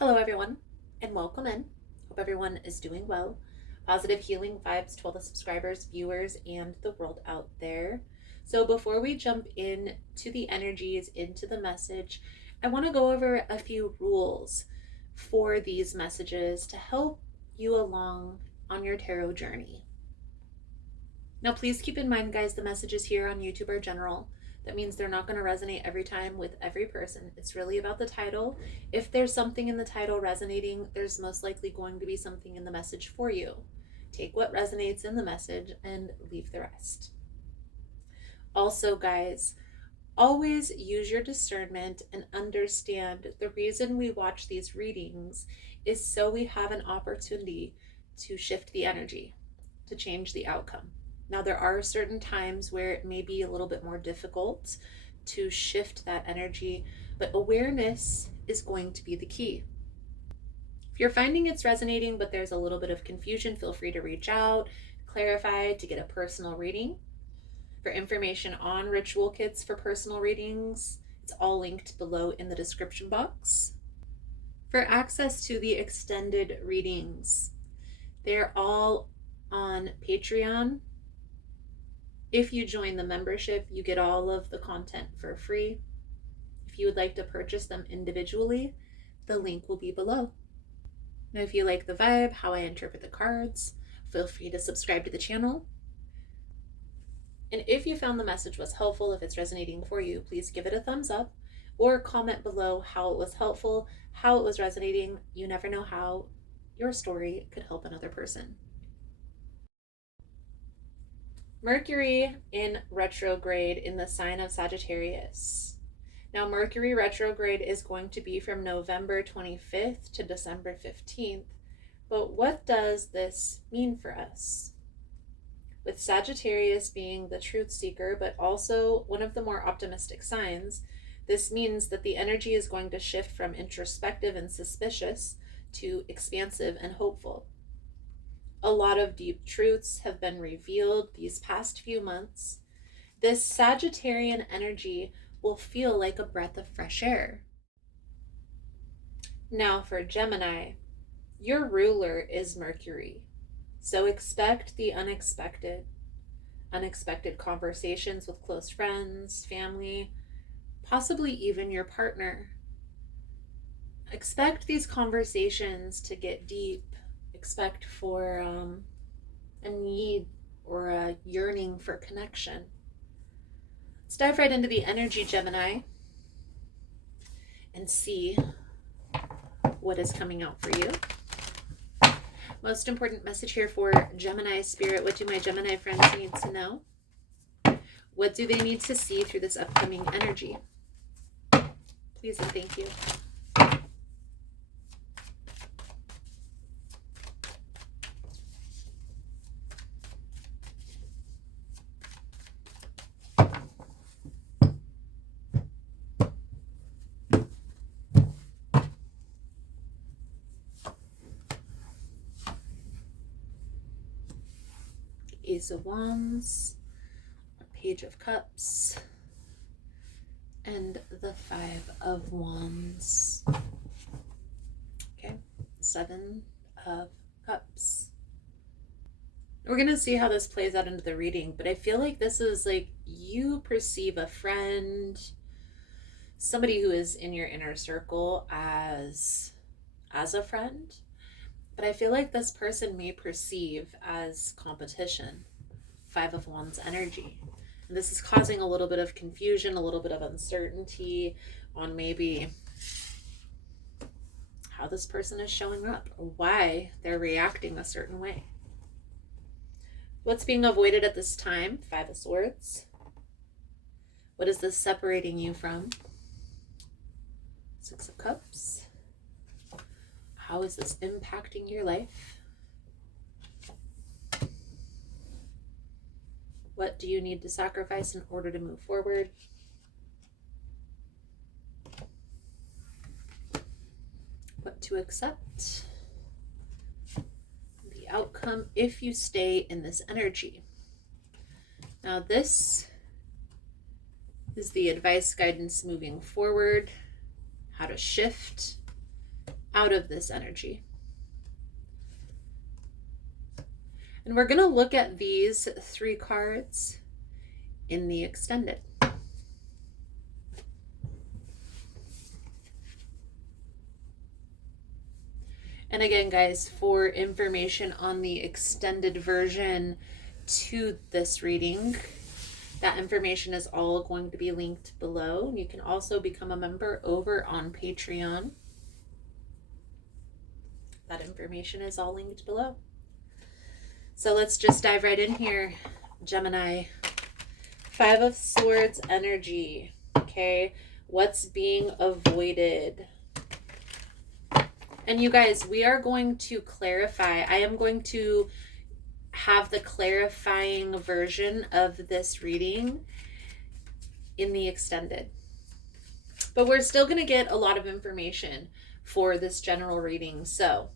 Hello, everyone, and welcome in. Hope everyone is doing well. Positive healing vibes to all the subscribers, viewers, and the world out there. So, before we jump in to the energies, into the message, I want to go over a few rules for these messages to help you along on your tarot journey. Now, please keep in mind, guys, the messages here on YouTube are general. That means they're not going to resonate every time with every person. It's really about the title. If there's something in the title resonating, there's most likely going to be something in the message for you. Take what resonates in the message and leave the rest. Also, guys, always use your discernment and understand the reason we watch these readings is so we have an opportunity to shift the energy, to change the outcome. Now, there are certain times where it may be a little bit more difficult to shift that energy, but awareness is going to be the key. If you're finding it's resonating, but there's a little bit of confusion, feel free to reach out, clarify, to get a personal reading. For information on ritual kits for personal readings, it's all linked below in the description box. For access to the extended readings, they're all on Patreon. If you join the membership, you get all of the content for free. If you would like to purchase them individually, the link will be below. Now, if you like the vibe, how I interpret the cards, feel free to subscribe to the channel. And if you found the message was helpful, if it's resonating for you, please give it a thumbs up or comment below how it was helpful, how it was resonating. You never know how your story could help another person. Mercury in retrograde in the sign of Sagittarius. Now, Mercury retrograde is going to be from November 25th to December 15th. But what does this mean for us? With Sagittarius being the truth seeker, but also one of the more optimistic signs, this means that the energy is going to shift from introspective and suspicious to expansive and hopeful. A lot of deep truths have been revealed these past few months. This Sagittarian energy will feel like a breath of fresh air. Now for Gemini, your ruler is Mercury. So expect the unexpected conversations with close friends, family, possibly even your partner. Expect these conversations to get deep. Expect for a need or a yearning for connection. Let's dive right into the energy, Gemini, and see what is coming out for you. Most important message here for Gemini spirit. What do my Gemini friends need to know? What do they need to see through this upcoming energy? Please and thank you. Ace of Wands, a Page of Cups, and the Five of Wands. Okay, Seven of Cups. We're going to see how this plays out into the reading, but I feel like this is like you perceive a friend, somebody who is in your inner circle as a friend, but I feel like this person may perceive as competition. Five of Wands energy. And this is causing a little bit of confusion, a little bit of uncertainty on maybe how this person is showing up or why they're reacting a certain way. What's being avoided at this time? Five of Swords. What is this separating you from? Six of Cups. How is this impacting your life? What do you need to sacrifice in order to move forward? What to accept? The outcome if you stay in this energy. Now this is the advice guidance moving forward, how to shift, out of this energy. And we're going to look at these 3 cards in the extended. And again, guys, for information on the extended version to this reading, that information is all going to be linked below. You can also become a member over on Patreon. That information is all linked below. So let's just dive right in here, Gemini. 5 of Swords energy. Okay, what's being avoided? And you guys, we are going to clarify. I am going to have the clarifying version of this reading in the extended. But we're still going to get a lot of information for this general reading. So,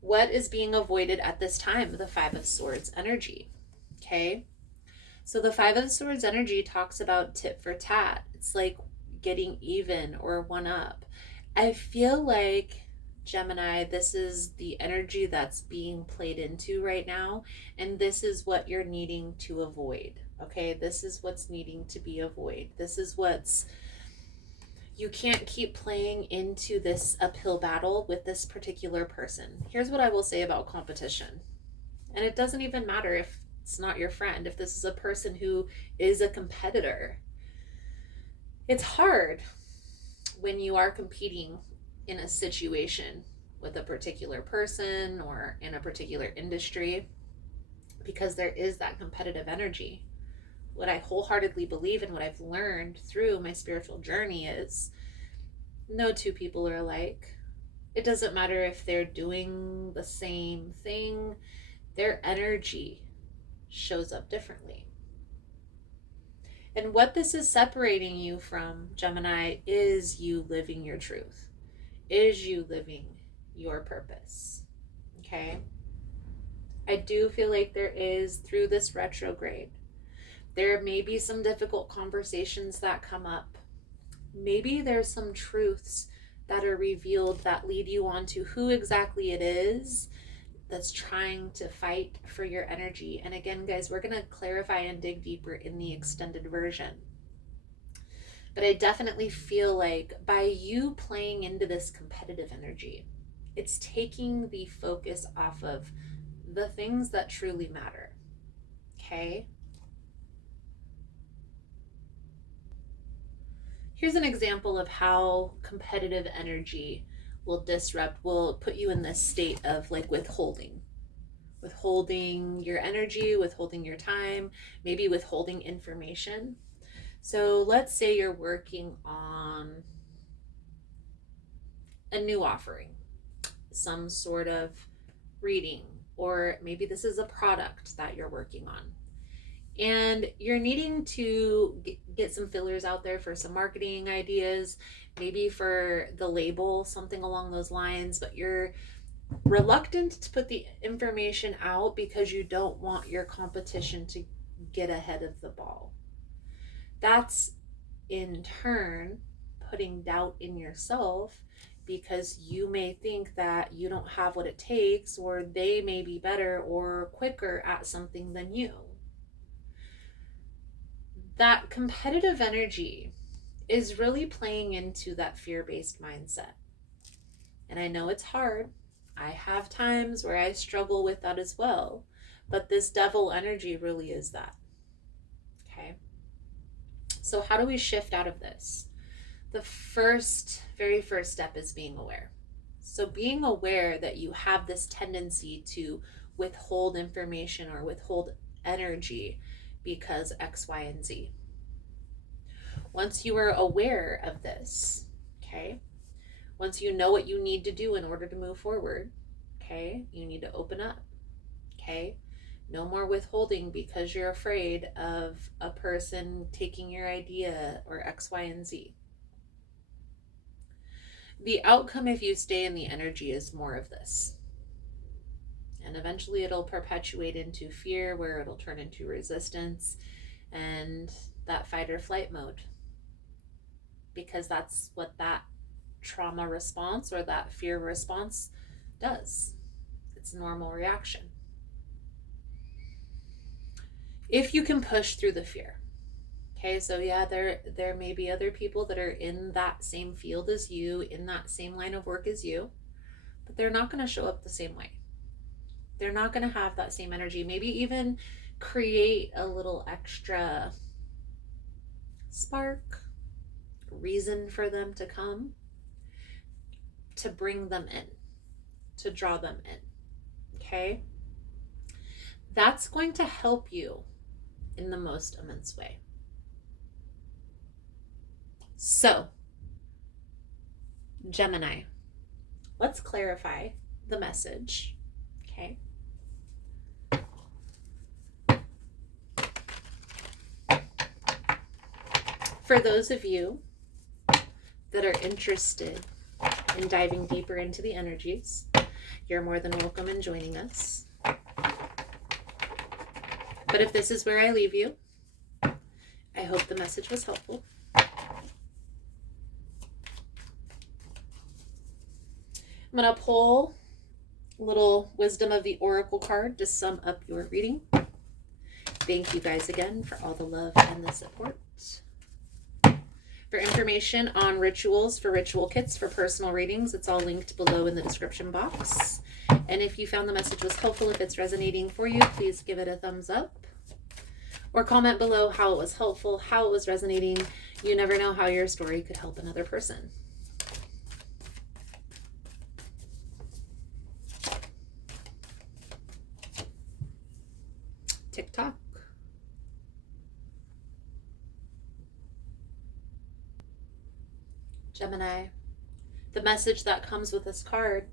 what is being avoided at this time? The 5 of Swords energy. Okay. So the 5 of Swords energy talks about tit for tat. It's like getting even or one up. I feel like, Gemini, this is the energy that's being played into right now, and this is what you're needing to avoid. Okay, this is what's needing to be avoided. This is what's, you can't keep playing into this uphill battle with this particular person. Here's what I will say about competition. And it doesn't even matter if it's not your friend, if this is a person who is a competitor. It's hard when you are competing in a situation with a particular person or in a particular industry, because there is that competitive energy. What I wholeheartedly believe and what I've learned through my spiritual journey is no 2 people are alike. It doesn't matter if they're doing the same thing, their energy shows up differently. And what this is separating you from, Gemini, is you living your truth, is you living your purpose. Okay, I do feel like there is, through this retrograde, there may be some difficult conversations that come up. Maybe there's some truths that are revealed that lead you on to who exactly it is that's trying to fight for your energy. And again, guys, we're going to clarify and dig deeper in the extended version. But I definitely feel like by you playing into this competitive energy, it's taking the focus off of the things that truly matter. Okay? Here's an example of how competitive energy will disrupt, will put you in this state of like withholding your energy, withholding your time, maybe withholding information. So let's say you're working on a new offering, some sort of reading, or maybe this is a product that you're working on. And you're needing to get some fillers out there for some marketing ideas, maybe for the label, something along those lines, but you're reluctant to put the information out because you don't want your competition to get ahead of the ball. That's in turn putting doubt in yourself, because you may think that you don't have what it takes, or they may be better or quicker at something than you. That competitive energy is really playing into that fear-based mindset. And I know it's hard. I have times where I struggle with that as well. But this devil energy really is that. Okay. So how do we shift out of this? The very first step is being aware. So being aware that you have this tendency to withhold information or withhold energy because X, Y, and Z. Once you are aware of this, okay, once you know what you need to do in order to move forward, okay, you need to open up, okay? No more withholding because you're afraid of a person taking your idea or X, Y, and Z. The outcome, if you stay in the energy, is more of this. And eventually it'll perpetuate into fear, where it'll turn into resistance and that fight or flight mode. Because that's what that trauma response or that fear response does. It's a normal reaction. If you can push through the fear. Okay, so yeah, there may be other people that are in that same field as you, in that same line of work as you, but they're not going to show up the same way. They're not going to have that same energy. Maybe even create a little extra spark, reason for them to come, to bring them in, to draw them in. Okay? That's going to help you in the most immense way. So, Gemini, let's clarify the message. Okay? For those of you that are interested in diving deeper into the energies, you're more than welcome in joining us. But if this is where I leave you, I hope the message was helpful. I'm going to pull a little Wisdom of the Oracle card to sum up your reading. Thank you guys again for all the love and the support. For information on rituals, for ritual kits, for personal readings, it's all linked below in the description box. And if you found the message was helpful, if it's resonating for you, please give it a thumbs up. Or comment below how it was helpful, how it was resonating. You never know how your story could help another person. TikTok. Gemini, the message that comes with this card: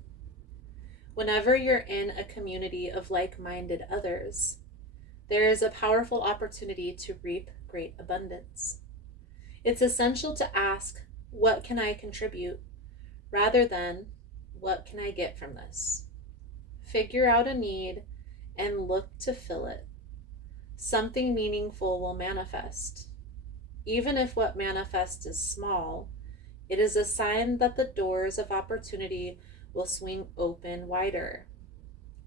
whenever you're in a community of like-minded others, there is a powerful opportunity to reap great abundance. It's essential to ask, what can I contribute, rather than, what can I get from this? Figure out a need and look to fill it. Something meaningful will manifest. Even if what manifests is small, it is a sign that the doors of opportunity will swing open wider.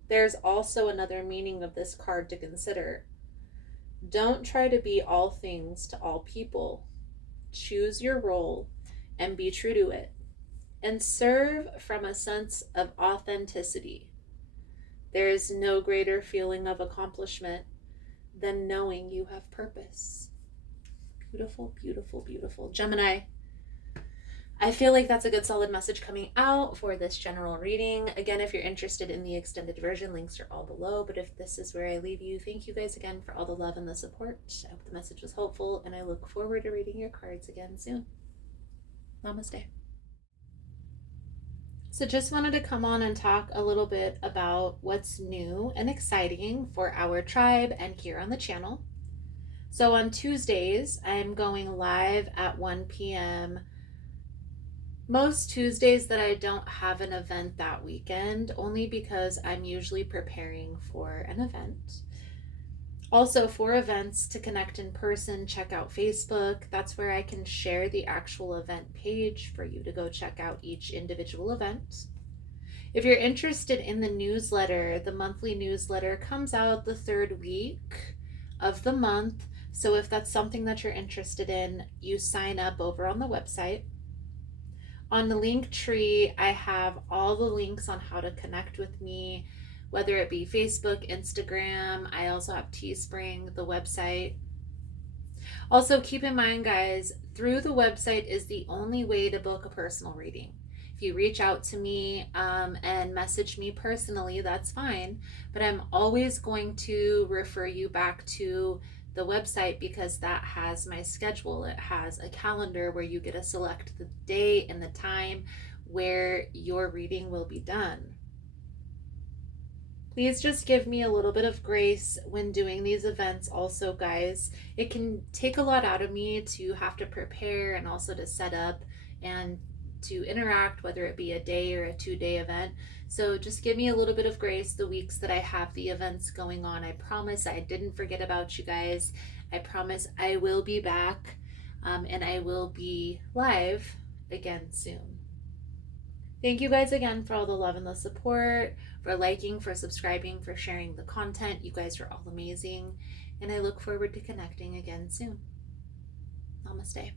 There's also another meaning of this card to consider. Don't try to be all things to all people. Choose your role and be true to it. And serve from a sense of authenticity. There is no greater feeling of accomplishment than knowing you have purpose. Beautiful, beautiful, beautiful. Gemini, I feel like that's a good solid message coming out for this general reading. Again, if you're interested in the extended version, links are all below. But if this is where I leave you, thank you guys again for all the love and the support. I hope the message was helpful, and I look forward to reading your cards again soon. Namaste. So just wanted to come on and talk a little bit about what's new and exciting for our tribe and here on the channel. So on Tuesdays, I'm going live at 1 p.m. Most Tuesdays that I don't have an event that weekend, only because I'm usually preparing for an event. Also, for events to connect in person, check out Facebook. That's where I can share the actual event page for you to go check out each individual event. If you're interested in the newsletter, the monthly newsletter comes out the third week of the month. So if that's something that you're interested in, you sign up over on the website. On the link tree, I have all the links on how to connect with me, whether it be Facebook, Instagram. I also have Teespring, the website. Also, keep in mind, guys, through the website is the only way to book a personal reading. If you reach out to me and message me personally, that's fine. But I'm always going to refer you back to the website because that has my schedule. It has a calendar where you get to select the date and the time where your reading will be done. Please just give me a little bit of grace when doing these events also, guys. It can take a lot out of me to have to prepare and also to set up and to interact, whether it be a day or a 2-day event. So just give me a little bit of grace the weeks that I have the events going on. I promise I didn't forget about you guys. I promise I will be back and I will be live again soon. Thank you guys again for all the love and the support, for liking, for subscribing, for sharing the content. You guys are all amazing. And I look forward to connecting again soon. Namaste.